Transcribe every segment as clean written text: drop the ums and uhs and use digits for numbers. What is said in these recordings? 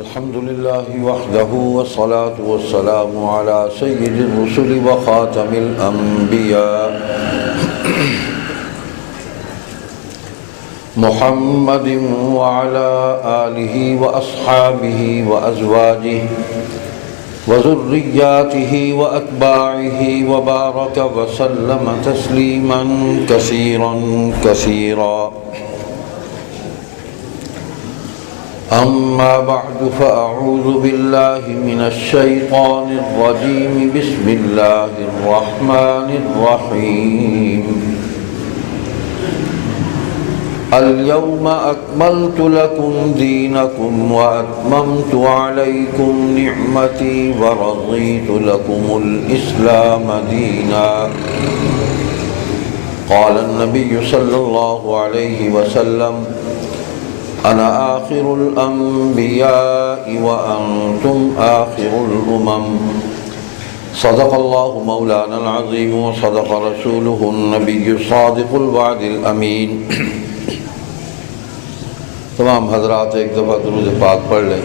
الحمد لله وحده والصلاة والسلام على سيد الرسل وخاتم الأنبياء محمد وعلى آله وأصحابه وأزواجه وذرياته وأتباعه وبارك وسلم تسليما كثيرا كثيرا. أما بعد فأعوذ بالله من الشيطان الرجيم. بسم الله الرحمن الرحيم. اليوم أكملت لكم دينكم وأتممت عليكم نعمتي ورضيت لكم الإسلام دينا. قال النبي صلى الله عليه وسلم: أنا آخر الأنبياء وأنتم آخر الأمم. صدق الله مولانا العظيم وصدق رسوله النبي الصادق الوعد الأمين. تمام حضرات ایک دفعہ درود پاک پڑھ لیں.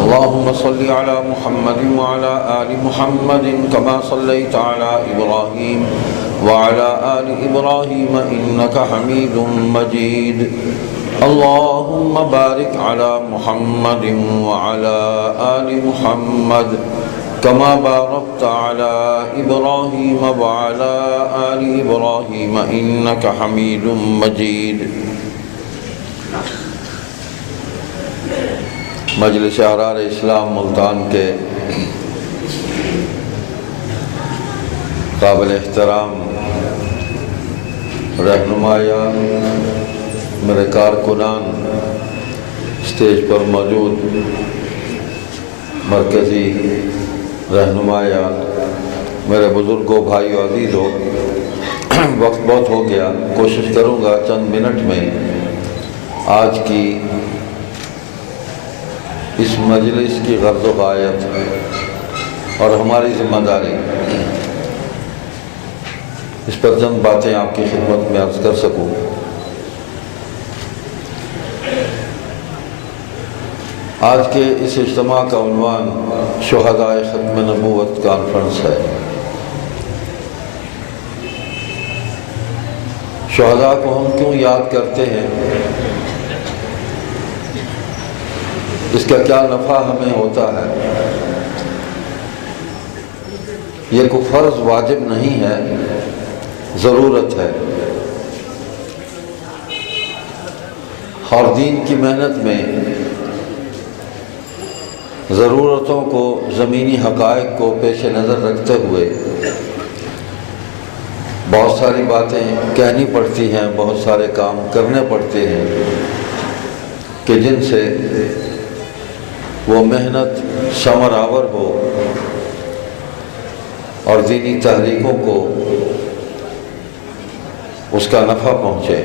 اللهم صل على محمد وعلى آل محمد كما صليت على إبراهيم وعلى آل إبراهيم إنك حميد مجيد. اللهم بارك على محمد وعلى آل محمد كما باركت على إبراهيم وعلى آل إبراهيم إنك حميد مجيد. مجلس احرار اسلام ملتان کے قابل احترام رہنمایان، میرے کارکنان، اسٹیج پر موجود مرکزی رہنمایان، میرے بزرگوں، بھائیو، عزیزوں، وقت بہت ہو گیا. کوشش کروں گا چند منٹ میں آج کی اس مجلس کی غرض و غایت اور ہماری ذمہ داری اس پر چند باتیں آپ کی خدمت میں عرض کر سکوں. آج کے اس اجتماع کا عنوان شہدائے ختم نبوت کانفرنس ہے. شہداء کو ہم کیوں یاد کرتے ہیں؟ اس کا کیا نفع ہمیں ہوتا ہے؟ یہ کوئی فرض واجب نہیں ہے، ضرورت ہے. اور دین کی محنت میں ضرورتوں کو، زمینی حقائق کو پیش نظر رکھتے ہوئے بہت ساری باتیں کہنی پڑتی ہیں، بہت سارے کام کرنے پڑتے ہیں کہ جن سے وہ محنت ثمر آور ہو اور دینی تحریکوں کو اس کا نفع پہنچے.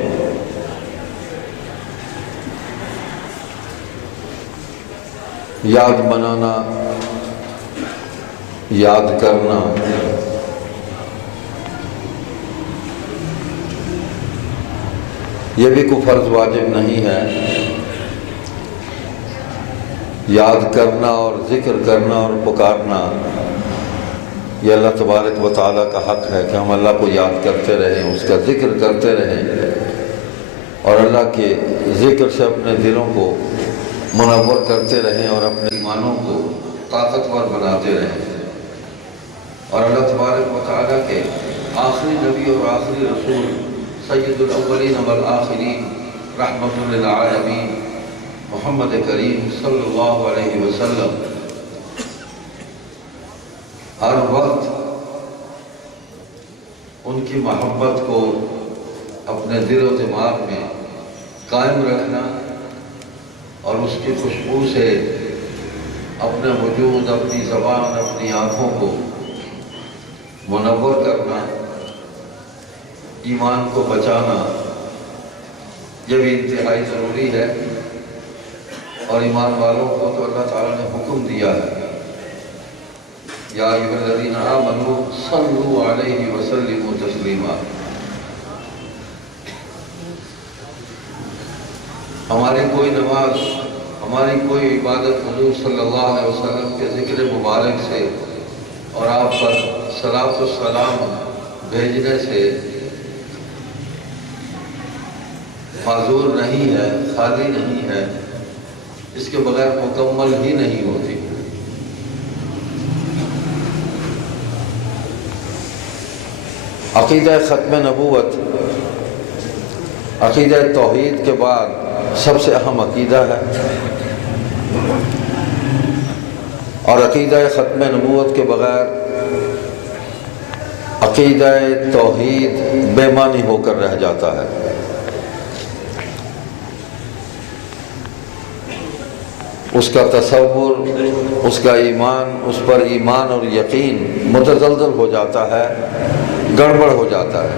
یاد بنانا، یاد کرنا، یہ بھی کوئی فرض واجب نہیں ہے. یاد کرنا اور ذکر کرنا اور پکارنا یہ اللہ تبارک و تعالیٰ کا حق ہے کہ ہم اللہ کو یاد کرتے رہیں، اس کا ذکر کرتے رہیں اور اللہ کے ذکر سے اپنے دلوں کو منور کرتے رہیں اور اپنے ایمانوں کو طاقتور بناتے رہیں. اور اللہ تبارک و تعالیٰ کے آخری نبی اور آخری رسول سید الاولین والآخرین رحمت للعالمین محمد کریم صلی اللہ علیہ وسلم ہر وقت ان کی محبت کو اپنے دل و دماغ میں قائم رکھنا اور اس کی خوشبو سے اپنے وجود، اپنی زبان، اپنی آنکھوں کو منور کرنا، ایمان کو بچانا، یہ بھی انتہائی ضروری ہے. اور ایمان والوں کو تو اللہ تعالیٰ نے حکم دیا ہے، یا ایھا الذین آمنوا صلوا علیہ وسلموا تسلیما. ہماری کوئی نماز، ہماری کوئی عبادت حضور صلی اللہ علیہ وسلم کے ذکر مبارک سے اور آپ پر صلاۃ و سلام بھیجنے سے معذور نہیں ہے، خالی نہیں ہے، اس کے بغیر مکمل ہی نہیں ہوتی۔ عقیدہ ختم نبوت، عقیدہ توحید کے بعد سب سے اہم عقیدہ ہے، اور عقیدہ ختم نبوت کے بغیر عقیدہ توحید بے معنی ہو کر رہ جاتا ہے۔ اس کا تصور، اس کا ایمان، اس پر ایمان اور یقین متزلزل ہو جاتا ہے، گڑبڑ ہو جاتا ہے۔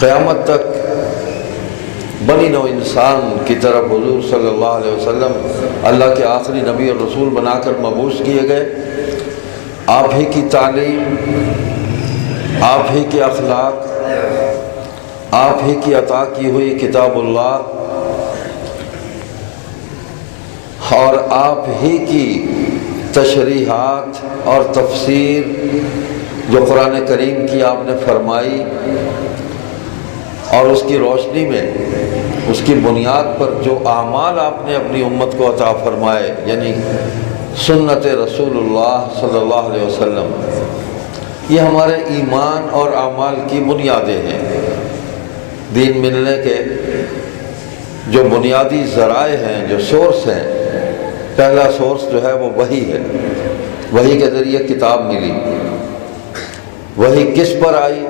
قیامت تک بنی نوع انسان کی طرف حضور صلی اللہ علیہ وسلم اللہ کے آخری نبی اور رسول بنا کر مبعوث کیے گئے۔ آپ ہی کی تعلیم، آپ ہی کے اخلاق، آپ ہی کی عطا کی ہوئی کتاب اللہ اور آپ ہی کی تشریحات اور تفسیر جو قرآن کریم کی آپ نے فرمائی، اور اس کی روشنی میں، اس کی بنیاد پر جو اعمال آپ نے اپنی امت کو عطا فرمائے، یعنی سنت رسول اللہ صلی اللہ علیہ وسلم، یہ ہمارے ایمان اور اعمال کی بنیادیں ہیں۔ دین ملنے کے جو بنیادی ذرائع ہیں، جو سورس ہیں، پہلا سورس جو ہے وہ وحی ہے۔ وحی کے ذریعے کتاب ملی۔ وحی کس پر آئی؟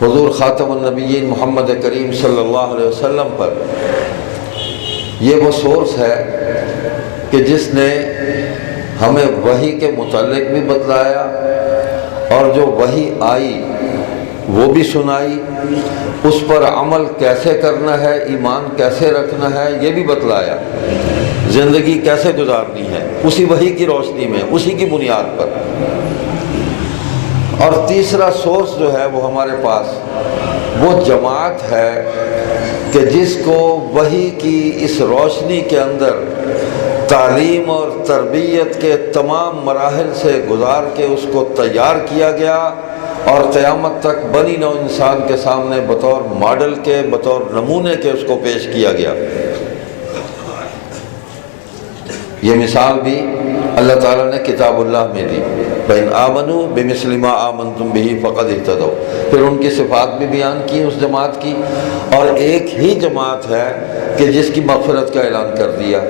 حضور خاتم النبیین محمد کریم صلی اللہ علیہ وسلم پر۔ یہ وہ سورس ہے کہ جس نے ہمیں وحی کے متعلق بھی بتلایا، اور جو وحی آئی وہ بھی سنائی، اس پر عمل کیسے کرنا ہے، ایمان کیسے رکھنا ہے یہ بھی بتلایا، زندگی کیسے گزارنی ہے، اسی وحی کی روشنی میں، اسی کی بنیاد پر۔ اور تیسرا سورس جو ہے وہ ہمارے پاس وہ جماعت ہے کہ جس کو وحی کی اس روشنی کے اندر تعلیم اور تربیت کے تمام مراحل سے گزار کے اس کو تیار کیا گیا، اور قیامت تک بنی نوع انسان کے سامنے بطور ماڈل کے، بطور نمونے کے اس کو پیش کیا گیا۔ یہ مثال بھی اللہ تعالیٰ نے کتاب اللہ میں دی، فَإِنْ آمَنُوا بِمِثْلِ مَا آمَنْتُمْ بِهِ فَقَدِ اهْتَدَوْا۔ پھر ان کی صفات بھی بیان کی اس جماعت کی، اور ایک ہی جماعت ہے کہ جس کی مغفرت کا اعلان کر دیا۔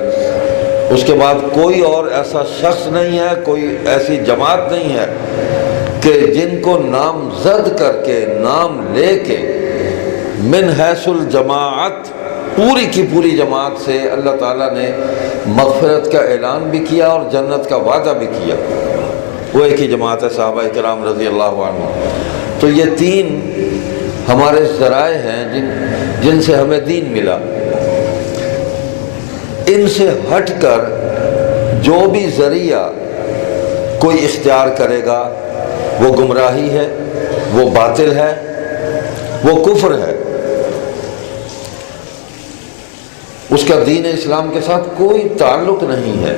اس کے بعد کوئی اور ایسا شخص نہیں ہے، کوئی ایسی جماعت نہیں ہے کہ جن کو نام زد کر کے، نام لے کے، من حیث الجماعت، پوری کی پوری جماعت سے اللہ تعالیٰ نے مغفرت کا اعلان بھی کیا اور جنت کا وعدہ بھی کیا۔ وہ ایک ہی جماعت ہے، صحابہ کرام رضی اللہ عنہ۔ تو یہ تین ہمارے ذرائع ہیں جن سے ہمیں دین ملا۔ ان سے ہٹ کر جو بھی ذریعہ کوئی اختیار کرے گا وہ گمراہی ہے، وہ باطل ہے، وہ کفر ہے۔ اس کا دین اسلام کے ساتھ کوئی تعلق نہیں ہے۔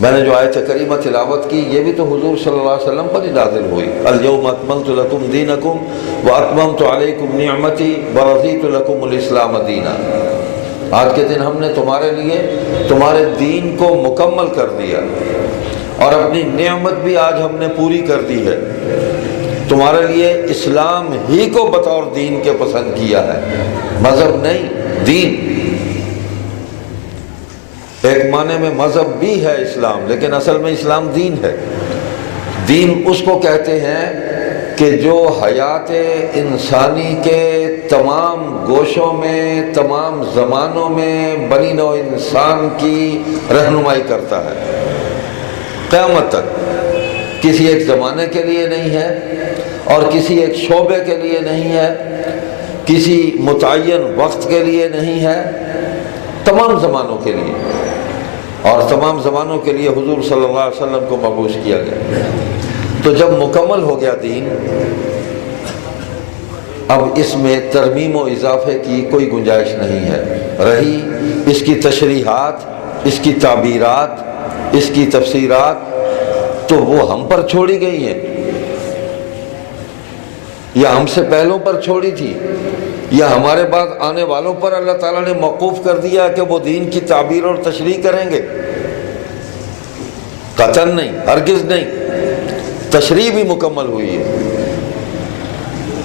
میں نے جو آیت کریمہ تلاوت کی یہ بھی تو حضور صلی اللہ علیہ وسلم پر ہی نازل ہوئی۔ اليوم اکملت لکم دینکم واتممت علیکم نعمتی ورضیت لکم الاسلام دینا۔ آج کے دن ہم نے تمہارے لیے تمہارے دین کو مکمل کر دیا، اور اپنی نعمت بھی آج ہم نے پوری کر دی ہے۔ تمہارے لیے اسلام ہی کو بطور دین کے پسند کیا ہے، مذہب نہیں، دین۔ ایک معنی میں مذہب بھی ہے اسلام، لیکن اصل میں اسلام دین ہے۔ دین اس کو کہتے ہیں کہ جو حیات انسانی کے تمام گوشوں میں، تمام زمانوں میں بنی نوع انسان کی رہنمائی کرتا ہے قیامت تک۔ کسی ایک زمانے کے لیے نہیں ہے، اور کسی ایک شعبے کے لیے نہیں ہے، کسی متعین وقت کے لیے نہیں ہے، تمام زمانوں کے لیے، اور تمام زمانوں کے لیے حضور صلی اللہ علیہ وسلم کو مبعوث کیا گیا۔ تو جب مکمل ہو گیا دین، اب اس میں ترمیم و اضافے کی کوئی گنجائش نہیں ہے. رہی اس کی تشریحات، اس کی تعبیرات، اس کی تفسیرات، تو وہ ہم پر چھوڑی گئی ہیں یا ہم سے پہلوں پر چھوڑی تھی، یا ہمارے بعد آنے والوں پر اللہ تعالیٰ نے موقوف کر دیا کہ وہ دین کی تعبیر اور تشریح کریں گے؟ قطعاً نہیں، ہرگز نہیں. تشریح بھی مکمل ہوئی ہے.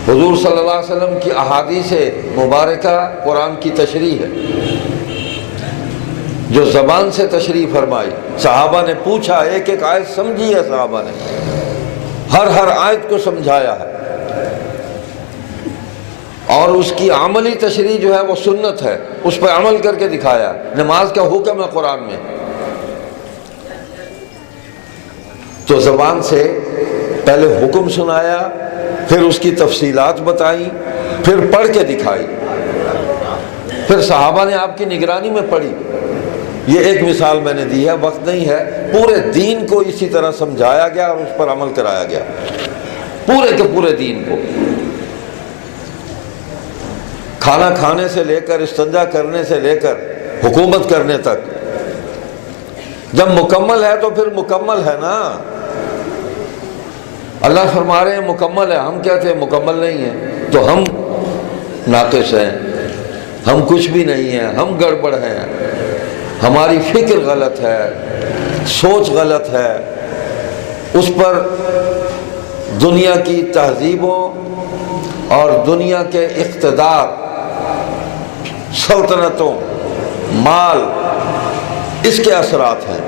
حضور صلی اللہ علیہ وسلم کی احادیث مبارکہ قرآن کی تشریح ہے، جو زبان سے تشریح فرمائی. صحابہ نے پوچھا، ایک ایک آیت سمجھی ہے صحابہ نے، ہر آیت کو سمجھایا ہے. اور اس کی عملی تشریح جو ہے وہ سنت ہے، اس پر عمل کر کے دکھایا. نماز کا حکم ہے قرآن میں، تو زبان سے پہلے حکم سنایا، پھر اس کی تفصیلات بتائی، پھر پڑھ کے دکھائی، پھر صحابہ نے آپ کی نگرانی میں پڑھی. یہ ایک مثال میں نے دی ہے، وقت نہیں ہے. پورے دین کو اسی طرح سمجھایا گیا اور اس پر عمل کرایا گیا، پورے کے پورے دین کو. کھانا کھانے سے لے کر، استنجا کرنے سے لے کر، حکومت کرنے تک. جب مکمل ہے تو پھر مکمل ہے نا. اللہ فرما رہے ہیں مکمل ہے، ہم کہتے ہیں مکمل نہیں ہے، تو ہم ناقص ہیں، ہم کچھ بھی نہیں ہیں، ہم گڑبڑ ہیں. ہماری فکر غلط ہے، سوچ غلط ہے. اس پر دنیا کی تہذیبوں اور دنیا کے اقتدار، سلطنتوں، مال، اس کے اثرات ہیں،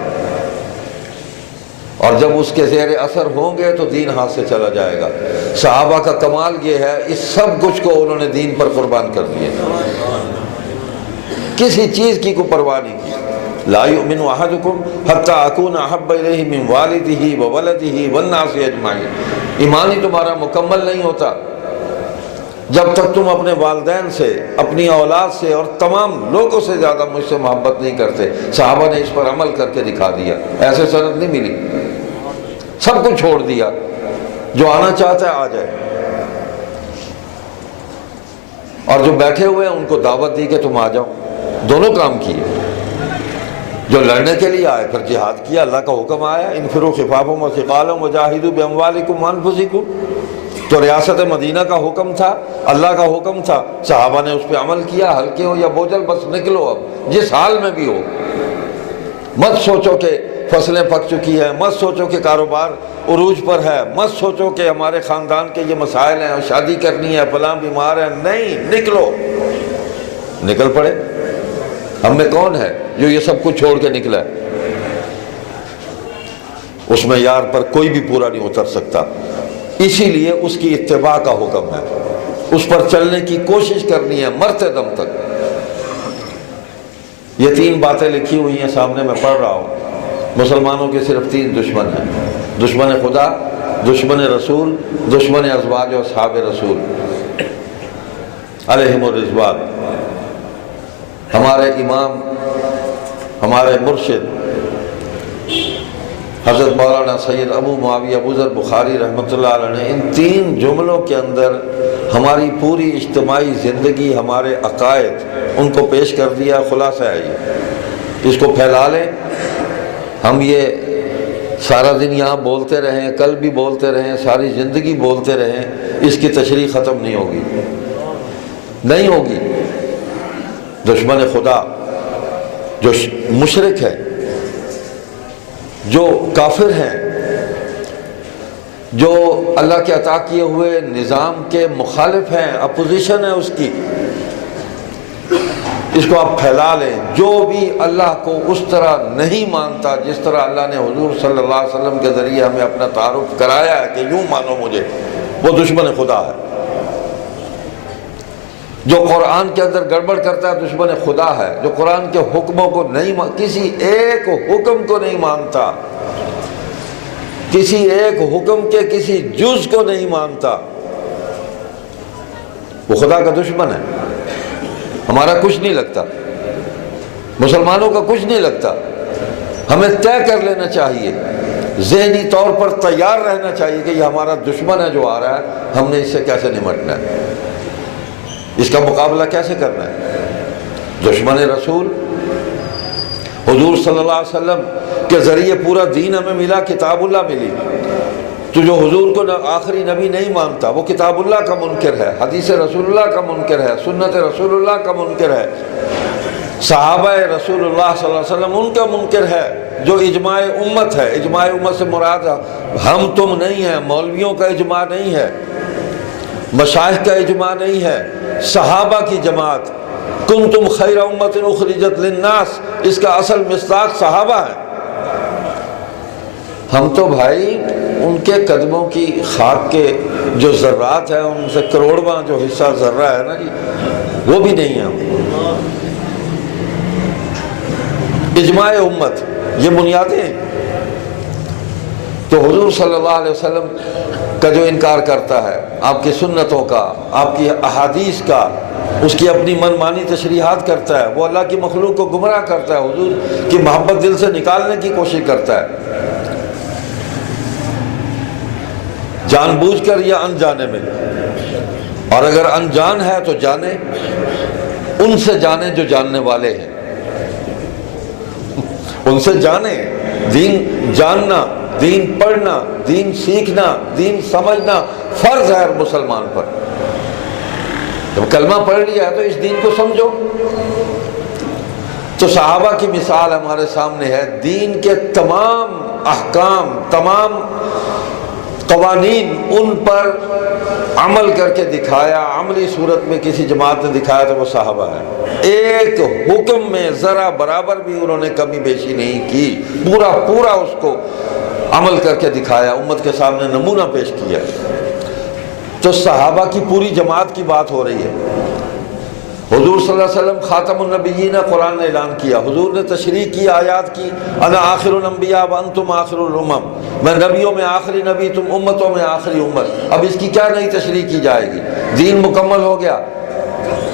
اور جب اس کے زیر اثر ہوں گے تو دین ہاتھ سے چلا جائے گا. صحابہ کا کمال یہ ہے، اس سب کچھ کو انہوں نے دین پر قربان کر دیے، کسی چیز کی کوئی پرواہ نہیں کی. لا یؤمن احدکم حتی اکون احب الیہ من والدہ وولدہ والناس اجمعین. ایمان ہی تمہارا مکمل نہیں ہوتا جب تک تم اپنے والدین سے، اپنی اولاد سے اور تمام لوگوں سے زیادہ مجھ سے محبت نہیں کرتے. صحابہ نے اس پر عمل کر کے دکھا دیا. ایسے سند نہیں ملی، سب کچھ چھوڑ دیا. جو آنا چاہتا ہے آ جائے، اور جو بیٹھے ہوئے ہیں ان کو دعوت دی کہ تم آ جاؤ. دونوں کام کیے. جو لڑنے کے لیے آئے پھر جہاد کیا، اللہ کا حکم آیا انفروا خفافا وثقالا وجاہدوا باموالکم وانفسکم. تو ریاست مدینہ کا حکم تھا، اللہ کا حکم تھا، صحابہ نے اس پہ عمل کیا. ہلکے ہو یا بوجھل، بس نکلو اب جس حال میں بھی ہو. مت سوچو کہ فصلیں پک چکی ہیں، مت سوچو کہ کاروبار عروج پر ہے، مت سوچو کہ ہمارے خاندان کے یہ مسائل ہیں، شادی کرنی ہے، فلاں بیمار ہے. نہیں، نکلو، نکل پڑے. ہم میں کون ہے جو یہ سب کچھ چھوڑ کے نکلا ہے؟ اس میں یار پر کوئی بھی پورا نہیں اتر سکتا. اسی لیے اس کی اتباع کا حکم ہے، اس پر چلنے کی کوشش کرنی ہے مرتے دم تک. یہ 3 باتیں لکھی ہوئی ہیں سامنے، میں پڑھ رہا ہوں. مسلمانوں کے صرف 3 دشمن ہیں: دشمن خدا، دشمن رسول، دشمن ازواج و اصحاب رسول علیہم الرضوان. ہمارے امام، ہمارے مرشد حضرت مولانا سید ابو معاویہ ابو ذر بخاری رحمۃ اللہ علیہ نے ان 3 جملوں کے اندر ہماری پوری اجتماعی زندگی، ہمارے عقائد، ان کو پیش کر دیا. خلاصہ ہے یہ، اس کو پھیلا لیں. ہم یہ سارا دن یہاں بولتے رہیں، کل بھی بولتے رہیں، ساری زندگی بولتے رہیں، اس کی تشریح ختم نہیں ہوگی، نہیں ہوگی. دشمن خدا جو مشرک ہے، جو کافر ہیں، جو اللہ کے عطا کیے ہوئے نظام کے مخالف ہیں، اپوزیشن ہے اس کی، اس کو آپ پھیلا لیں. جو بھی اللہ کو اس طرح نہیں مانتا جس طرح اللہ نے حضور صلی اللہ علیہ وسلم کے ذریعے ہمیں اپنا تعارف کرایا ہے کہ یوں مانو مجھے، وہ دشمن خدا ہے. جو قرآن کے اندر گڑبڑ کرتا ہے دشمن خدا ہے. جو قرآن کے حکموں کو نہیں کسی ایک حکم کو نہیں مانتا، کسی ایک حکم کے کسی جز کو نہیں مانتا، وہ خدا کا دشمن ہے. ہمارا کچھ نہیں لگتا، مسلمانوں کا کچھ نہیں لگتا. ہمیں طے کر لینا چاہیے، ذہنی طور پر تیار رہنا چاہیے کہ یہ ہمارا دشمن ہے جو آ رہا ہے، ہم نے اس سے کیسے نمٹنا ہے. اس کا مقابلہ کیسے کرنا ہے؟ دشمن رسول حضور صلی اللہ علیہ وسلم کے ذریعے پورا دین ہمیں ملا، کتاب اللہ ملی، تو جو حضور کو آخری نبی نہیں مانتا وہ کتاب اللہ کا منکر ہے، حدیث رسول اللہ کا منکر ہے، سنت رسول اللہ کا منکر ہے، صحابہ رسول اللہ صلی اللہ علیہ وسلم ان کا منکر ہے، جو اجماع امت ہے۔ اجماع امت سے مراد ہم تم نہیں ہیں، مولویوں کا اجماع نہیں ہے، مشائخ کا اجماع نہیں ہے، صحابہ کی جماعت، کنتم خیر امت اخرجت للناس، اس کا اصل مصداق صحابہ ہے۔ ہم تو بھائی ان کے قدموں کی خاک کے جو ذرات ہیں ان سے کروڑواں جو حصہ ذرہ ہے نا جی، وہ بھی نہیں ہے۔ اجماع امت یہ بنیادیں ہیں۔ تو حضور صلی اللہ علیہ وسلم کا جو انکار کرتا ہے، آپ کی سنتوں کا، آپ کی احادیث کا، اس کی اپنی من مانی تشریحات کرتا ہے، وہ اللہ کی مخلوق کو گمراہ کرتا ہے، حضور کی محبت دل سے نکالنے کی کوشش کرتا ہے، جان بوجھ کر یا انجانے میں۔ اور اگر انجان ہے تو جانے، ان سے جانے جو جاننے والے ہیں، ان سے جانے۔ دین جاننا، دین پڑھنا، دین سیکھنا، دین سمجھنا فرض ہے ہر مسلمان پر۔ جب کلمہ پڑھ لیا ہے تو اس دین کو سمجھو۔ تو صحابہ کی مثال ہمارے سامنے ہے، دین کے تمام احکام، تمام قوانین، ان پر عمل کر کے دکھایا، عملی صورت میں کسی جماعت نے دکھایا تو وہ صحابہ ہے۔ ایک حکم میں ذرا برابر بھی انہوں نے کمی بیشی نہیں کی، پورا پورا اس کو عمل کر کے دکھایا، امت کے سامنے نمونہ پیش کیا۔ تو صحابہ کی پوری جماعت کی بات ہو رہی ہے۔ حضور صلی اللہ علیہ وسلم خاتم النبیین، قرآن نے اعلان کیا، حضور نے تشریح کی، آیات کی، انا آخر الانبیاء وانتم آخر الامم، میں نبیوں میں آخری نبی، تم امتوں میں آخری امت۔ اب اس کی کیا نئی تشریح کی جائے گی؟ دین مکمل ہو گیا،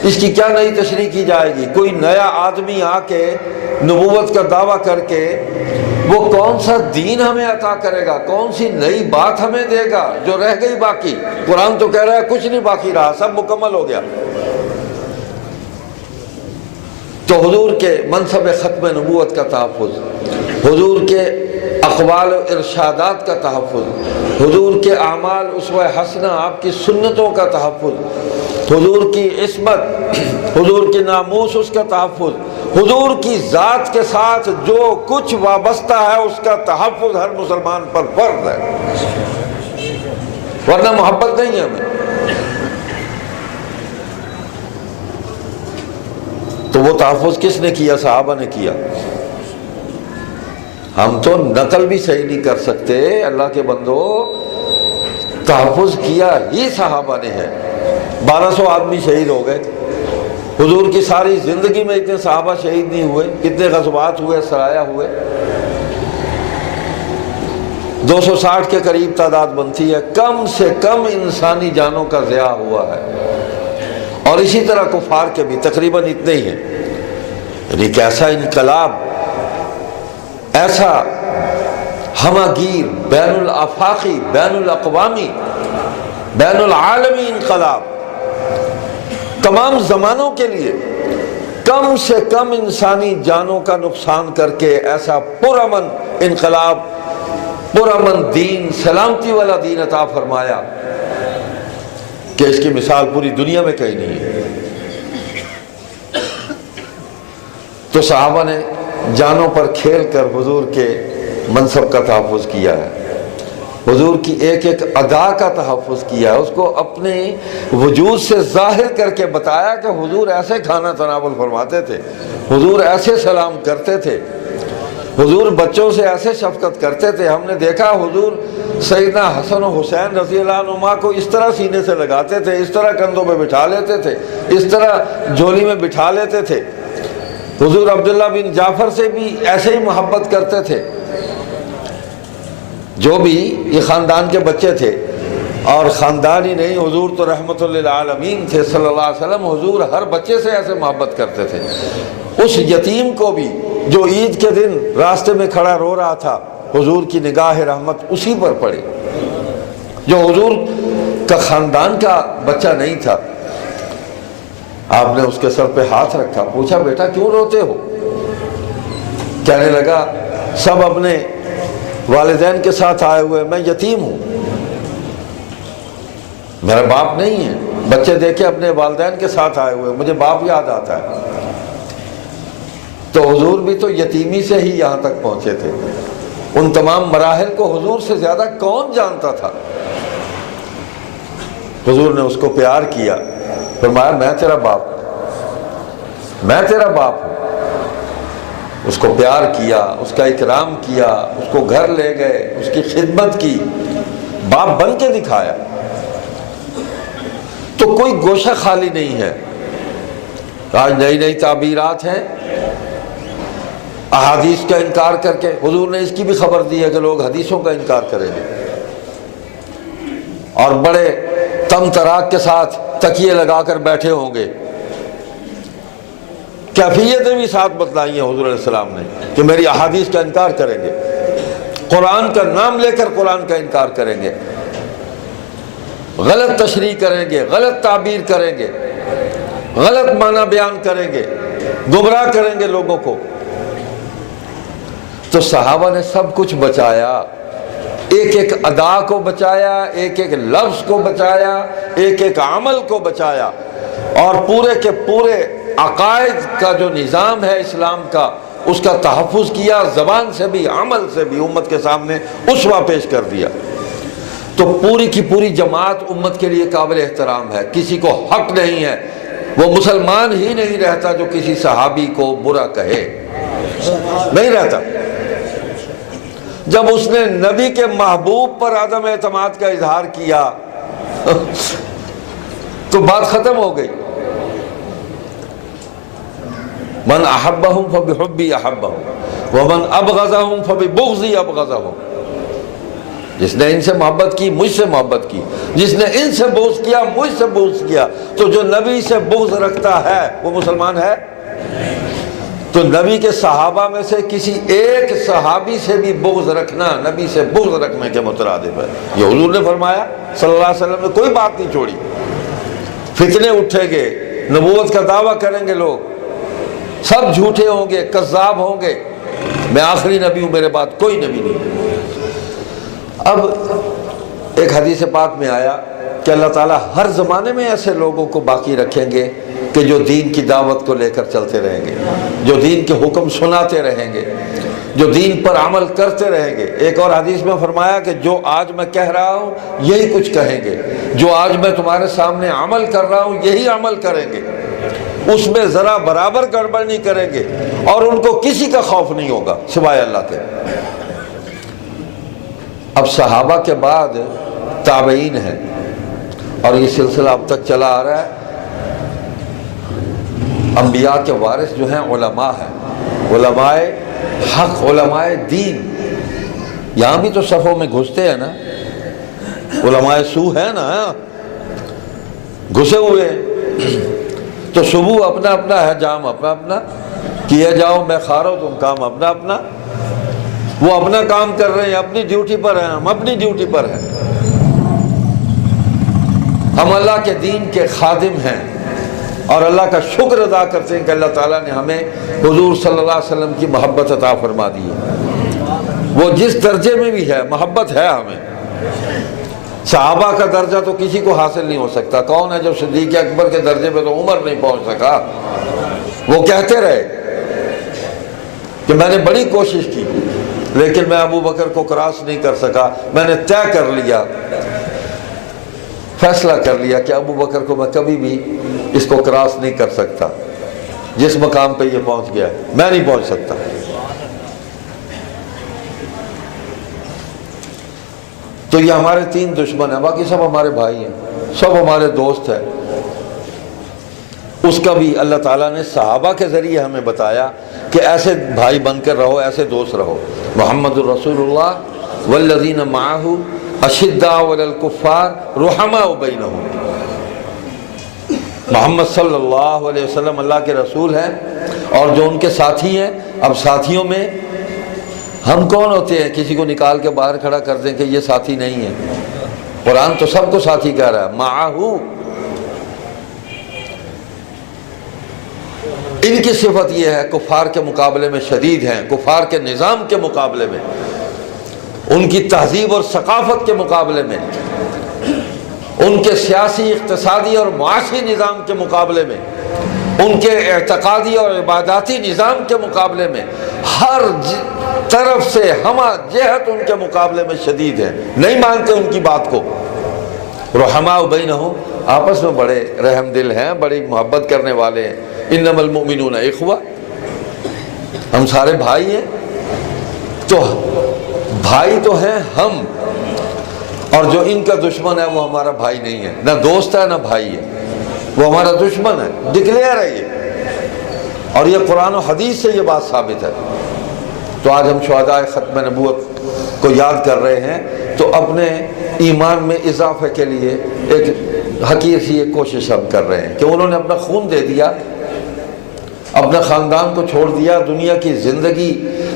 اس کی کیا نئی تشریح کی جائے گی؟ کوئی نیا آدمی آ کے نبوت کا دعویٰ کر کے وہ کون سا دین ہمیں عطا کرے گا، کون سی نئی بات ہمیں دے گا جو رہ گئی باقی؟ قرآن تو کہہ رہا ہے کچھ نہیں باقی رہا، سب مکمل ہو گیا۔ تو حضور کے منصب ختم نبوت کا تحفظ، حضور کے اقوال و ارشادات کا تحفظ، حضور کے اعمال اسوہ حسنہ، آپ کی سنتوں کا تحفظ، حضور کی عصمت، حضور کی ناموس، اس کا تحفظ، حضور کی ذات کے ساتھ جو کچھ وابستہ ہے اس کا تحفظ ہر مسلمان پر فرض ہے، ورنہ محبت نہیں ہے ہمیں۔ تو وہ تحفظ کس نے کیا؟ صحابہ نے کیا۔ ہم تو نقل بھی صحیح نہیں کر سکتے، اللہ کے بندو، تحفظ کیا ہی صحابہ نے ہے۔ 1200 آدمی شہید ہو گئے، حضور کی ساری زندگی میں اتنے صحابہ شہید نہیں ہوئے، کتنے غزوات ہوئے، سرایہ ہوئے، 260 کے قریب تعداد بنتی ہے، کم سے کم انسانی جانوں کا ضیاع ہوا ہے، اور اسی طرح کفار کے بھی تقریباً اتنے ہی ہیں۔ یعنی کہ ایسا انقلاب، ایسا ہماگیر، بین الافاقی، بین الاقوامی، بین العالمی انقلاب، تمام زمانوں کے لیے کم سے کم انسانی جانوں کا نقصان کر کے ایسا پرامن انقلاب، پرامن دین، سلامتی والا دین عطا فرمایا کہ اس کی مثال پوری دنیا میں کہیں نہیں ہے۔ تو صحابہ نے جانوں پر کھیل کر حضور کے منصب کا تحفظ کیا ہے، حضور کی ایک ایک ادا کا تحفظ کیا ہے، اس کو اپنے وجود سے ظاہر کر کے بتایا کہ حضور ایسے کھانا تناول فرماتے تھے، حضور ایسے سلام کرتے تھے، حضور بچوں سے ایسے شفقت کرتے تھے۔ ہم نے دیکھا حضور سیدنا حسن و حسین رضی اللہ عنہما کو اس طرح سینے سے لگاتے تھے، اس طرح کندھوں پہ بٹھا لیتے تھے، اس طرح جھولی میں بٹھا لیتے تھے۔ حضور عبداللہ بن جعفر سے بھی ایسے ہی محبت کرتے تھے، جو بھی یہ خاندان کے بچے تھے، اور خاندان ہی نہیں، حضور تو رحمت للعالمین تھے صلی اللہ علیہ وسلم، حضور ہر بچے سے ایسے محبت کرتے تھے۔ اس یتیم کو بھی جو عید کے دن راستے میں کھڑا رو رہا تھا، حضور کی نگاہ رحمت اسی پر پڑی، جو حضور کا خاندان کا بچہ نہیں تھا، آپ نے اس کے سر پہ ہاتھ رکھا، پوچھا بیٹا کیوں روتے ہو؟ کہنے لگا سب اپنے والدین کے ساتھ آئے ہوئے، میں یتیم ہوں، میرا باپ نہیں ہے، بچے دیکھے اپنے والدین کے ساتھ آئے ہوئے، مجھے باپ یاد آتا ہے۔ تو حضور بھی تو یتیمی سے ہی یہاں تک پہنچے تھے، ان تمام مراحل کو حضور سے زیادہ کون جانتا تھا؟ حضور نے اس کو پیار کیا، فرمایا میں تیرا باپ ہوں، میں تیرا باپ ہوں۔ اس کو پیار کیا، اس کا اکرام کیا، اس کو گھر لے گئے، اس کی خدمت کی، باپ بن کے دکھایا۔ تو کوئی گوشہ خالی نہیں ہے۔ آج نئی نئی تعبیرات ہیں احادیث کا انکار کر کے، حضور نے اس کی بھی خبر دی ہے کہ لوگ حدیثوں کا انکار کریں گے، اور بڑے تم تراک کے ساتھ تکیے لگا کر بیٹھے ہوں گے۔ کیفیتیں بھی ساتھ بتلائی ہیں حضور علیہ السلام نے کہ میری احادیث کا انکار کریں گے، قرآن کا نام لے کر قرآن کا انکار کریں گے، غلط تشریح کریں گے، غلط تعبیر کریں گے، غلط معنی بیان کریں گے، گمراہ کریں گے لوگوں کو۔ تو صحابہ نے سب کچھ بچایا، ایک ایک ادا کو بچایا، ایک ایک لفظ کو بچایا، ایک ایک عمل کو بچایا، اور پورے کے پورے عقائد کا جو نظام ہے اسلام کا، اس کا تحفظ کیا، زبان سے بھی عمل سے بھی امت کے سامنے اسوہ پیش کر دیا۔ تو پوری کی پوری جماعت امت کے لیے قابل احترام ہے، کسی کو حق نہیں ہے، وہ مسلمان ہی نہیں رہتا جو کسی صحابی کو برا کہے، نہیں رہتا۔ جب اس نے نبی کے محبوب پر عدم اعتماد کا اظہار کیا تو بات ختم ہو گئی۔ من احبہم فبحبی احبہم ومن ابغضہم فببغضی ابغضہم۔ جس نے ان سے محبت کی مجھ سے محبت کی، جس نے ان سے بغض کیا مجھ سے بغض کیا۔ تو جو نبی سے بغض رکھتا ہے وہ مسلمان ہے؟ تو نبی کے صحابہ میں سے کسی ایک صحابی سے بھی بغض رکھنا نبی سے بغض رکھنے کے مترادف ہے۔ یہ حضور نے فرمایا صلی اللہ علیہ وسلم نے، کوئی بات نہیں چھوڑی۔ فتنے اٹھیں گے، نبوت کا دعویٰ کریں گے لوگ، سب جھوٹے ہوں گے، کذاب ہوں گے، میں آخری نبی ہوں، میرے بعد کوئی نبی نہیں۔ اب ایک حدیث پاک میں آیا کہ اللہ تعالیٰ ہر زمانے میں ایسے لوگوں کو باقی رکھیں گے کہ جو دین کی دعوت کو لے کر چلتے رہیں گے، جو دین کے حکم سناتے رہیں گے، جو دین پر عمل کرتے رہیں گے۔ ایک اور حدیث میں فرمایا کہ جو آج میں کہہ رہا ہوں یہی کچھ کہیں گے، جو آج میں تمہارے سامنے عمل کر رہا ہوں یہی عمل کریں گے، اس میں ذرا برابر گڑبڑ نہیں کریں گے، اور ان کو کسی کا خوف نہیں ہوگا سوائے اللہ کے۔ اب صحابہ کے بعد تابعین ہیں، اور یہ سلسلہ اب تک چلا آ رہا ہے۔ انبیاء کے وارث جو ہیں علماء ہیں، علماء حق، علماء دین۔ یہاں بھی تو صفوں میں گھستے ہیں نا، علماء سو ہے نا، گھسے ہوئے ہیں۔ تو صبح اپنا اپنا ہے، جام اپنا اپنا، کیے جاؤ میں خارو تم کام اپنا اپنا۔ وہ اپنا کام کر رہے ہیں، اپنی ڈیوٹی پر ہیں، ہم اپنی ڈیوٹی پر ہیں۔ ہم اللہ کے دین کے خادم ہیں، اور اللہ کا شکر ادا کرتے ہیں کہ اللہ تعالیٰ نے ہمیں حضور صلی اللہ علیہ وسلم کی محبت عطا فرما دی ہے۔ وہ جس درجے میں بھی ہے محبت ہے ہمیں۔ صحابہ کا درجہ تو کسی کو حاصل نہیں ہو سکتا۔ کون ہے جو صدیق اکبر کے درجے پہ تو عمر نہیں پہنچ سکا؟ وہ کہتے رہے کہ میں نے بڑی کوشش کی لیکن میں ابو بکر کو کراس نہیں کر سکا۔ میں نے طے کر لیا، فیصلہ کر لیا کہ ابو بکر کو میں کبھی بھی اس کو کراس نہیں کر سکتا۔ جس مقام پہ یہ پہنچ گیا میں نہیں پہنچ سکتا۔ تو یہ ہمارے تین دشمن ہیں، باقی سب ہمارے بھائی ہیں، سب ہمارے دوست ہیں۔ اس کا بھی اللہ تعالیٰ نے صحابہ کے ذریعے ہمیں بتایا کہ ایسے بھائی بن کر رہو، ایسے دوست رہو۔ محمد الرسول اللہ والذین معہ اشداء علی الکفار رحماء بینہم۔ محمد صلی اللہ علیہ وسلم اللہ کے رسول ہیں، اور جو ان کے ساتھی ہیں۔ اب ساتھیوں میں ہم کون ہوتے ہیں کسی کو نکال کے باہر کھڑا کر دیں کہ یہ ساتھی نہیں ہے؟ قرآن تو سب کو ساتھی کہہ رہا ہے، معہ۔ ان کی صفت یہ ہے کفار کے مقابلے میں شدید ہیں، کفار کے نظام کے مقابلے میں، ان کی تہذیب اور ثقافت کے مقابلے میں، ان کے سیاسی، اقتصادی اور معاشی نظام کے مقابلے میں، ان کے اعتقادی اور عباداتی نظام کے مقابلے میں، ہر طرف سے ہمہ جہت ان کے مقابلے میں شدید ہے، نہیں مانتے ان کی بات کو۔ رحماء بینہم، آپس میں بڑے رحم دل ہیں، بڑی محبت کرنے والے ہیں۔ انما المؤمنون اخوہ، ہم سارے بھائی ہیں، تو بھائی تو ہیں ہم، اور جو ان کا دشمن ہے وہ ہمارا بھائی نہیں ہے، نہ دوست ہے نہ بھائی ہے، وہ ہمارا دشمن ہے، ڈکلیئر ہے یہ، اور یہ قرآن و حدیث سے یہ بات ثابت ہے۔ تو آج ہم شہداء ختم نبوت کو یاد کر رہے ہیں، تو اپنے ایمان میں اضافے کے لیے ایک حقیر سی ایک کوشش ہم کر رہے ہیں کہ انہوں نے اپنا خون دے دیا، اپنے خاندان کو چھوڑ دیا، دنیا کی زندگی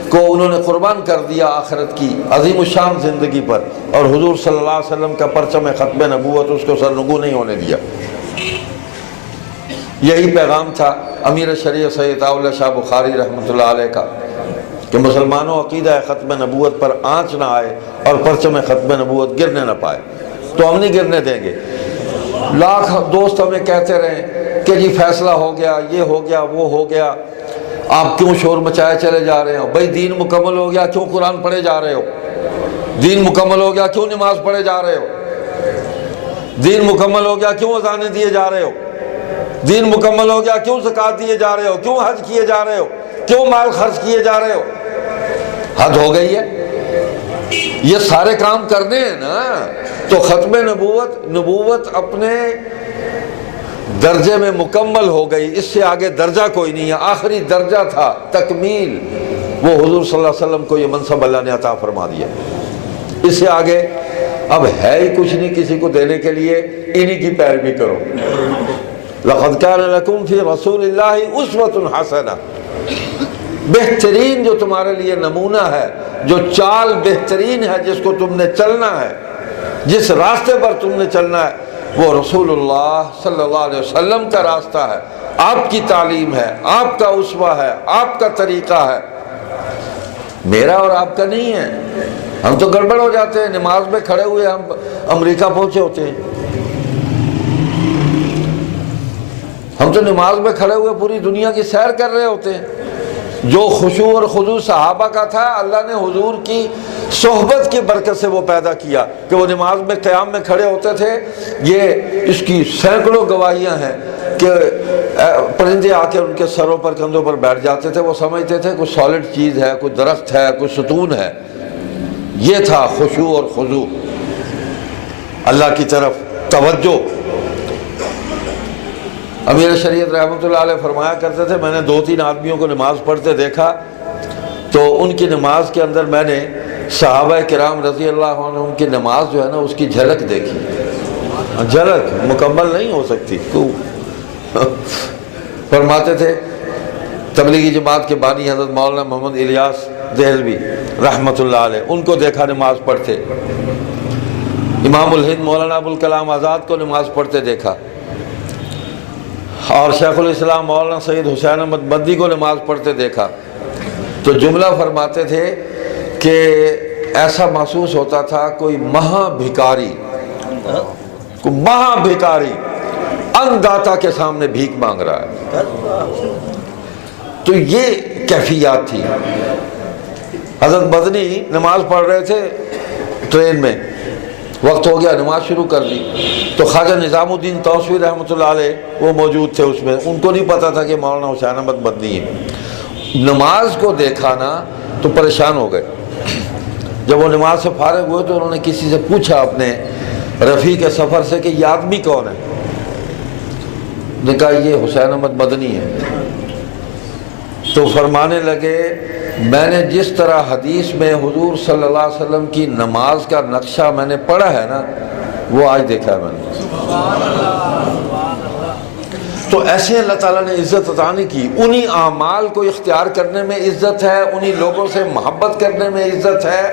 کو انہوں نے قربان کر دیا آخرت کی عظیم الشان زندگی پر، اور حضور صلی اللہ علیہ وسلم کا پرچم ختم نبوت اس کو سرنگو نہیں ہونے دیا۔ یہی پیغام تھا امیر شریعت سید اللہ شاہ بخاری رحمۃ اللہ علیہ کا کہ مسلمانوں عقیدہ ختم نبوت پر آنچ نہ آئے اور پرچم ختم نبوت گرنے نہ پائے، تو ہم نہیں گرنے دیں گے۔ لاکھ دوست ہمیں کہتے رہے کہ جی فیصلہ ہو گیا، یہ ہو گیا، وہ ہو گیا، آپ کیوں شور مچائے چلے جا رہے ہو؟ بھائی دین مکمل ہو گیا، کیوں قرآن پڑھے جا رہے ہو؟ دین مکمل ہو گیا، کیوں نماز پڑھے جا رہے ہو؟ دین مکمل ہو گیا، کیوں اذانیں دیے جا رہے ہو؟ دین مکمل ہو گیا، کیوں زکوٰۃ دیے جا رہے ہو؟ کیوں حج کیے جا رہے ہو؟ کیوں مال خرچ کیے جا رہے ہو؟ حد ہو گئی ہے، یہ سارے کام کرنے ہیں نا۔ تو ختم نبوت اپنے درجے میں مکمل ہو گئی، اس سے آگے درجہ کوئی نہیں ہے، آخری درجہ تھا تکمیل، وہ حضور صلی اللہ علیہ وسلم کو یہ منصب اللہ نے عطا فرما دیا۔ اس سے آگے اب ہے ہی کچھ نہیں کسی کو دینے کے لیے، انہی کی پیروی کرو۔ لَقَدْ كَانَ لَكُمْ فِي رَسُولِ اللَّهِ أُسْوَةٌ حَسَنَةٌ، بہترین جو تمہارے لیے نمونہ ہے، جو چال بہترین ہے جس کو تم نے چلنا ہے، جس راستے پر تم نے چلنا ہے، وہ رسول اللہ صلی اللہ علیہ وسلم کا راستہ ہے، آپ کی تعلیم ہے، آپ کا اسوہ ہے، آپ کا طریقہ ہے، میرا اور آپ کا نہیں ہے۔ ہم تو گڑبڑ ہو جاتے ہیں، نماز میں کھڑے ہوئے ہم امریکہ پہنچے ہوتے ہیں، ہم تو نماز میں کھڑے ہوئے پوری دنیا کی سیر کر رہے ہوتے ہیں۔ جو خشوع اور خضوع صحابہ کا تھا، اللہ نے حضور کی صحبت کی برکت سے وہ پیدا کیا کہ وہ نماز میں قیام میں کھڑے ہوتے تھے۔ یہ اس کی سینکڑوں گواہیاں ہیں کہ پرندے آ کے ان کے سروں پر کندھوں پر بیٹھ جاتے تھے، وہ سمجھتے تھے کوئی سالڈ چیز ہے، کوئی درخت ہے، کوئی ستون ہے۔ یہ تھا خشوع اور خضوع، اللہ کی طرف توجہ۔ امیر شریعت رحمۃ اللہ علیہ فرمایا کرتے تھے، میں نے 2-3 آدمیوں کو نماز پڑھتے دیکھا تو ان کی نماز کے اندر میں نے صحابہ کرام رضی اللہ عنہم کی نماز جو ہے نا اس کی جھلک دیکھی۔ جھلک مکمل نہیں ہو سکتی۔ فرماتے تھے تبلیغی جماعت کے بانی حضرت مولانا محمد الیاس دہلوی رحمۃ اللہ علیہ، ان کو دیکھا نماز پڑھتے۔ امام الہند مولانا ابوالکلام آزاد کو نماز پڑھتے دیکھا، اور شیخ الاسلام مولانا سید حسین احمد مدنی کو نماز پڑھتے دیکھا۔ تو جملہ فرماتے تھے کہ ایسا محسوس ہوتا تھا کوئی مہا بھکاری ان داتا کے سامنے بھیک مانگ رہا ہے۔ تو یہ کیفیات تھی۔ حضرت مدنی نماز پڑھ رہے تھے ٹرین میں، وقت ہو گیا، نماز شروع کر دی، تو خواجہ نظام الدین توسوی رحمۃ اللہ علیہ وہ موجود تھے اس میں، ان کو نہیں پتا تھا کہ مولانا حسین احمد مدنی ہے۔ نماز کو دیکھا نا تو پریشان ہو گئے۔ جب وہ نماز سے فارغ ہوئے تو انہوں نے کسی سے پوچھا اپنے رفیق سفر سے کہ یہ آدمی کون ہے؟ نے کہا یہ حسین احمد مدنی ہے۔ تو فرمانے لگے میں نے جس طرح حدیث میں حضور صلی اللہ علیہ وسلم کی نماز کا نقشہ میں نے پڑھا ہے نا، وہ آج دیکھا ہے میں نے۔ تو ایسے اللہ تعالیٰ نے عزت عطا نہیں کی۔ انہی اعمال کو اختیار کرنے میں عزت ہے، انہی لوگوں سے محبت کرنے میں عزت ہے،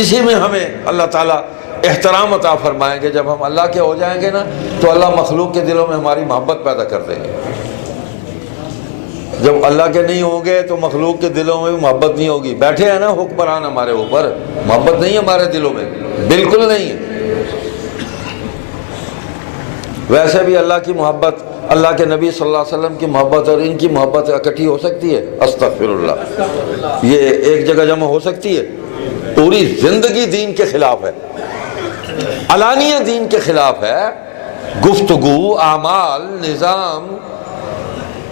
اسی میں ہمیں اللہ تعالیٰ احترام عطا فرمائیں گے۔ جب ہم اللہ کے ہو جائیں گے نا تو اللہ مخلوق کے دلوں میں ہماری محبت پیدا کر دیں گے۔ جب اللہ کے نہیں ہوں گے تو مخلوق کے دلوں میں بھی محبت نہیں ہوگی. بیٹھے ہیں نا حکمران ہمارے اوپر, محبت نہیں ہے ہمارے دلوں میں, بالکل نہیں ہے. ویسے بھی اللہ کی محبت, اللہ کے نبی صلی اللہ علیہ وسلم کی محبت اور ان کی محبت اکٹھی ہو سکتی ہے؟ استغفر اللہ, یہ ایک جگہ جمع ہو سکتی ہے؟ پوری زندگی دین کے خلاف ہے, علانیہ دین کے خلاف ہے. گفتگو, اعمال, نظام,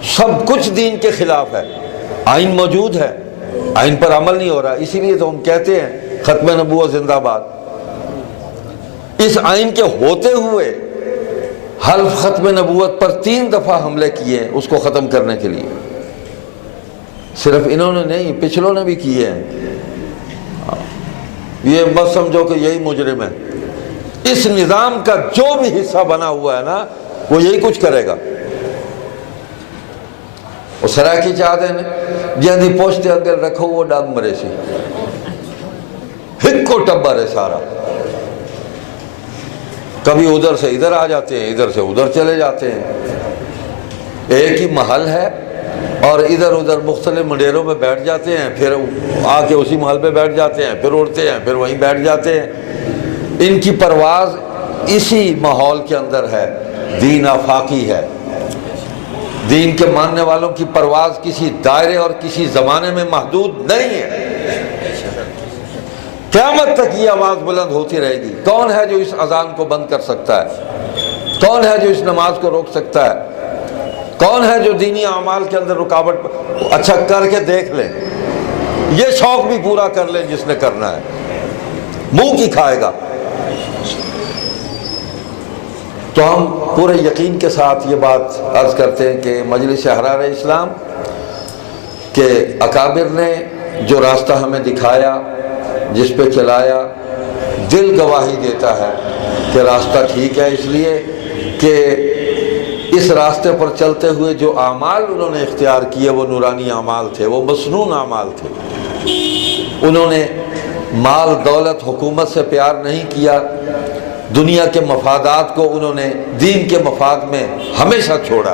سب کچھ دین کے خلاف ہے. آئین موجود ہے, آئین پر عمل نہیں ہو رہا, اسی لیے تو ہم کہتے ہیں ختم نبوت زندہ باد. اس آئین کے ہوتے ہوئے حلف ختم نبوت پر 3 دفعہ حملے کیے اس کو ختم کرنے کے لیے. صرف انہوں نے نہیں, پچھلوں نے بھی کیے ہیں. یہ بس سمجھو کہ یہی مجرم ہے. اس نظام کا جو بھی حصہ بنا ہوا ہے نا وہ یہی کچھ کرے گا. وہ سرائکی چاہتے ہیں جہاں پوچھتے اگر رکھو وہ ڈانگ مرے سی, ہک کو ٹبر ہے سارا. کبھی ادھر سے ادھر آ جاتے ہیں, ادھر سے ادھر چلے جاتے ہیں. ایک ہی محل ہے اور ادھر ادھر مختلف منڈیروں میں بیٹھ جاتے ہیں, پھر آ کے اسی محل پہ بیٹھ جاتے ہیں, پھر اڑتے ہیں, پھر وہیں بیٹھ جاتے ہیں. ان کی پرواز اسی ماحول کے اندر ہے. دین آفاقی ہے. دین کے ماننے والوں کی پرواز کسی دائرے اور کسی زمانے میں محدود نہیں ہے. قیامت تک یہ آواز بلند ہوتی رہے گی. کون ہے جو اس اذان کو بند کر سکتا ہے؟ کون ہے جو اس نماز کو روک سکتا ہے؟ کون ہے جو دینی اعمال کے اندر رکاوٹ؟ اچھا کر کے دیکھ لیں, یہ شوق بھی پورا کر لیں جس نے کرنا ہے, منہ کی کھائے گا. تو ہم پورے یقین کے ساتھ یہ بات عرض کرتے ہیں کہ مجلس احرار اسلام کے اکابر نے جو راستہ ہمیں دکھایا, جس پہ چلایا, دل گواہی دیتا ہے کہ راستہ ٹھیک ہے, اس لیے کہ اس راستے پر چلتے ہوئے جو اعمال انہوں نے اختیار کیے وہ نورانی اعمال تھے, وہ مسنون اعمال تھے. انہوں نے مال, دولت, حکومت سے پیار نہیں کیا. دنیا کے مفادات کو انہوں نے دین کے مفاد میں ہمیشہ چھوڑا.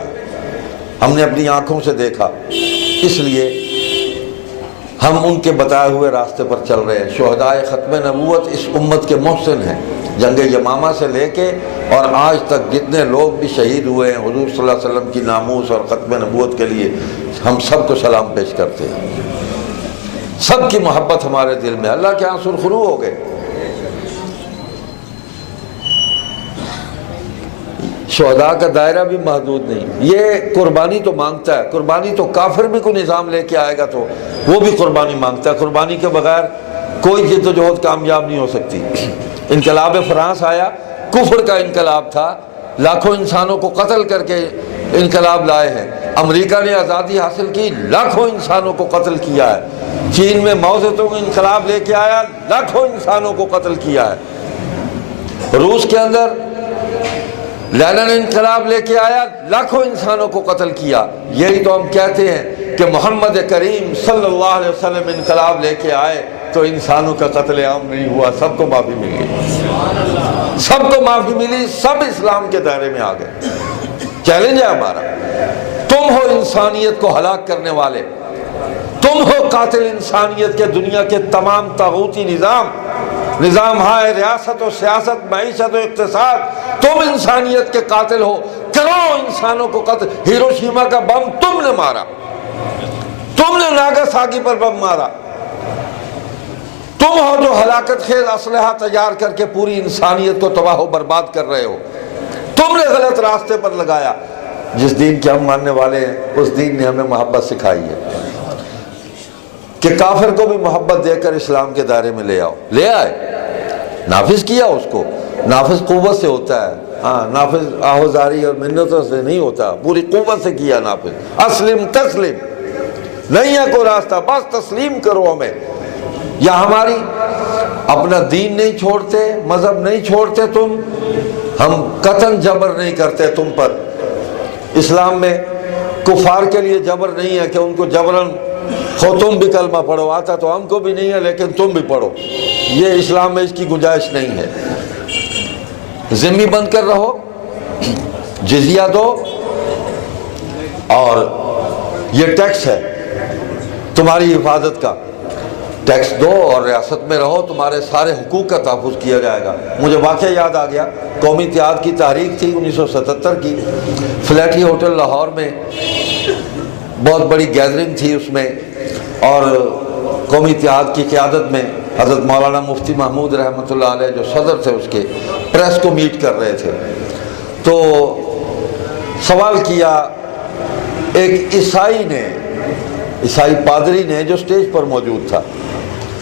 ہم نے اپنی آنکھوں سے دیکھا, اس لیے ہم ان کے بتائے ہوئے راستے پر چل رہے ہیں. شہدائے ختم نبوت اس امت کے محسن ہیں. جنگ یمامہ سے لے کے اور آج تک جتنے لوگ بھی شہید ہوئے ہیں حضور صلی اللہ علیہ وسلم کی ناموس اور ختم نبوت کے لیے, ہم سب کو سلام پیش کرتے ہیں. سب کی محبت ہمارے دل میں. اللہ کے ہاں سرخرو ہو گئے. شہداء کا دائرہ بھی محدود نہیں. یہ قربانی تو مانگتا ہے, قربانی تو کافر بھی کوئی نظام لے کے آئے گا تو وہ بھی قربانی مانگتا ہے. قربانی کے بغیر کوئی جد و جہد کامیاب نہیں ہو سکتی. انقلاب فرانس آیا, کفر کا انقلاب تھا, لاکھوں انسانوں کو قتل کر کے انقلاب لائے ہیں. امریکہ نے آزادی حاصل کی, لاکھوں انسانوں کو قتل کیا ہے. چین میں ماؤ زیدونگ انقلاب لے کے آیا, لاکھوں انسانوں کو قتل کیا ہے. روس کے اندر لینن انقلاب لے کے آیا, لاکھوں انسانوں کو قتل کیا. یہی تو ہم کہتے ہیں کہ محمد کریم صلی اللہ علیہ وسلم انقلاب لے کے آئے تو انسانوں کا قتل عام نہیں ہوا, سب کو معافی ملی, سب کو معافی ملی, سب اسلام کے دائرے میں آ گئے. چیلنج ہے ہمارا. تم ہو انسانیت کو ہلاک کرنے والے, تم ہو قاتل انسانیت کے دنیا کے تمام طاغوتی نظام ہے, ریاست و سیاست, معیشت و اقتصاد, تم انسانیت کے قاتل ہو. کرو انسانوں کو قتل. ہیروشیما کا بم تم نے مارا, تم نے ناگاساکی پر بم مارا. تم ہو جو ہلاکت خیز اسلحہ تیار کر کے پوری انسانیت کو تباہ و برباد کر رہے ہو. تم نے غلط راستے پر لگایا. جس دین کے ہم ماننے والے ہیں اس دین نے ہمیں محبت سکھائی ہے کہ کافر کو بھی محبت دے کر اسلام کے دائرے میں لے آؤ. لے آئے, نافذ کیا اس کو. نافذ قوت سے ہوتا ہے, ہاں نافذ آہوزاری اور منتوں سے نہیں ہوتا, پوری قوت سے کیا نافذ. اسلم تسلیم, نہیں ہے کوئی راستہ, بس تسلیم کرو ہمیں. یا ہماری اپنا دین نہیں چھوڑتے, مذہب نہیں چھوڑتے تم, ہم قطعاً جبر نہیں کرتے تم پر. اسلام میں کفار کے لیے جبر نہیں ہے کہ ان کو جبراً خو تم بھی کلمہ پڑھو, آتا تو ہم کو بھی نہیں ہے لیکن تم بھی پڑھو. یہ اسلام میں اس کی گنجائش نہیں ہے. ذمہ بن کر رہو, جزیہ دو اور یہ ٹیکس ہے تمہاری حفاظت کا، ٹیکس دو اور ریاست میں رہو، تمہارے سارے حقوق کا تحفظ کیا جائے گا۔ مجھے واقعہ یاد آ گیا، قومی اتحاد کی تحریک تھی 1977 کی، فلیٹی ہوٹل لاہور میں بہت بڑی گیدرنگ تھی اس میں، اور قومی اتحاد کی قیادت میں حضرت مولانا مفتی محمود رحمۃ اللہ علیہ جو صدر تھے اس کے، پریس کو میٹ کر رہے تھے، تو سوال کیا ایک عیسائی پادری نے جو سٹیج پر موجود تھا،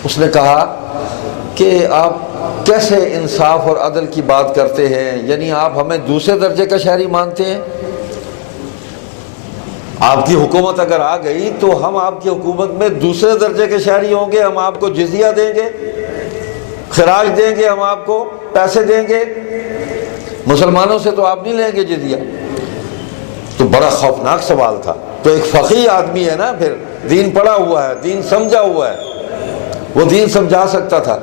اس نے کہا کہ آپ کیسے انصاف اور عدل کی بات کرتے ہیں، یعنی آپ ہمیں دوسرے درجے کا شہری مانتے ہیں؟ آپ کی حکومت اگر آ گئی تو ہم آپ کی حکومت میں دوسرے درجے کے شہری ہوں گے، ہم آپ کو جزیہ دیں گے، خراج دیں گے، ہم آپ کو پیسے دیں گے، مسلمانوں سے تو آپ نہیں لیں گے جزیہ۔ تو بڑا خوفناک سوال تھا۔ تو ایک فقیہ آدمی ہے نا، پھر دین پڑھا ہوا ہے، دین سمجھا ہوا ہے، وہ دین سمجھا سکتا تھا۔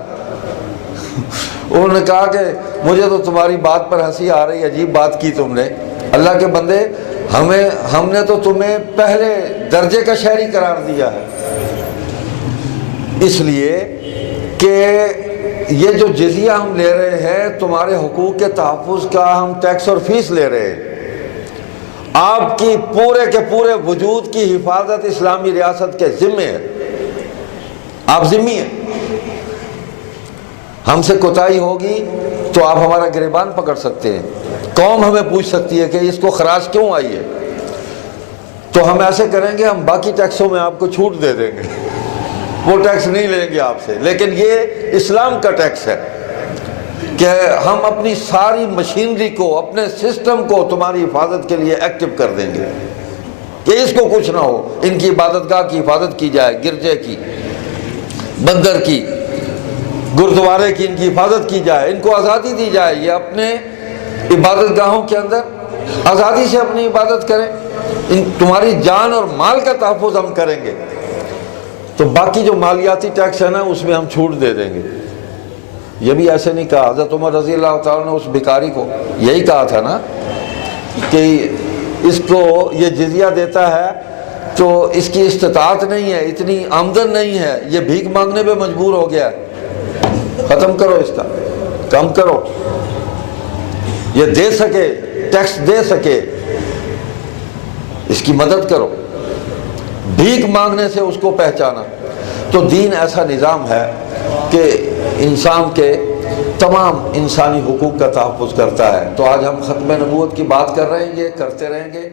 انہوں نے کہا کہ مجھے تو تمہاری بات پر ہنسی آ رہی، عجیب بات کی تم نے، اللہ کے بندے ہم نے تو تمہیں پہلے درجے کا شہری قرار دیا ہے، اس لیے کہ یہ جو جزیہ ہم لے رہے ہیں تمہارے حقوق کے تحفظ کا، ہم ٹیکس اور فیس لے رہے ہیں، آپ کی پورے کے پورے وجود کی حفاظت اسلامی ریاست کے ذمے ہے، آپ ذمہ ہیں، ہم سے کوتاہی ہوگی تو آپ ہمارا گریبان پکڑ سکتے ہیں، قوم ہمیں پوچھ سکتی ہے کہ اس کو خراج کیوں آئی ہے، تو ہم ایسے کریں گے، ہم باقی ٹیکسوں میں آپ کو چھوٹ دے دیں گے، وہ ٹیکس نہیں لیں گے آپ سے، لیکن یہ اسلام کا ٹیکس ہے کہ ہم اپنی ساری مشینری کو، اپنے سسٹم کو تمہاری حفاظت کے لیے ایکٹیو کر دیں گے کہ اس کو کچھ نہ ہو، ان کی عبادت گاہ کی حفاظت کی جائے، گرجے کی، مندر کی، گردوارے کی، ان کی حفاظت کی جائے، ان کو آزادی دی جائے، یہ اپنے عبادت گاہوں کے اندر آزادی سے اپنی عبادت کریں، تمہاری جان اور مال کا تحفظ ہم کریں گے۔ تو باقی جو مالیاتی ٹیکس ہے نا، اس میں ہم چھوٹ دے دیں گے۔ یہ بھی ایسے نہیں کہا، حضرت عمر رضی اللہ تعالیٰ نے اس بھکاری کو یہی کہا تھا نا کہ اس کو یہ جزیہ دیتا ہے تو اس کی استطاعت نہیں ہے، اتنی آمدن نہیں ہے، یہ بھیک مانگنے پہ مجبور ہو گیا ہے، ختم کرو اس کا، کم کرو، یہ دے سکے، ٹیکس دے سکے، اس کی مدد کرو، بھیک مانگنے سے اس کو پہچانا۔ تو دین ایسا نظام ہے کہ انسان کے تمام انسانی حقوق کا تحفظ کرتا ہے۔ تو آج ہم ختم نبوت کی بات کر رہے ہیں، یہ کرتے رہیں گے۔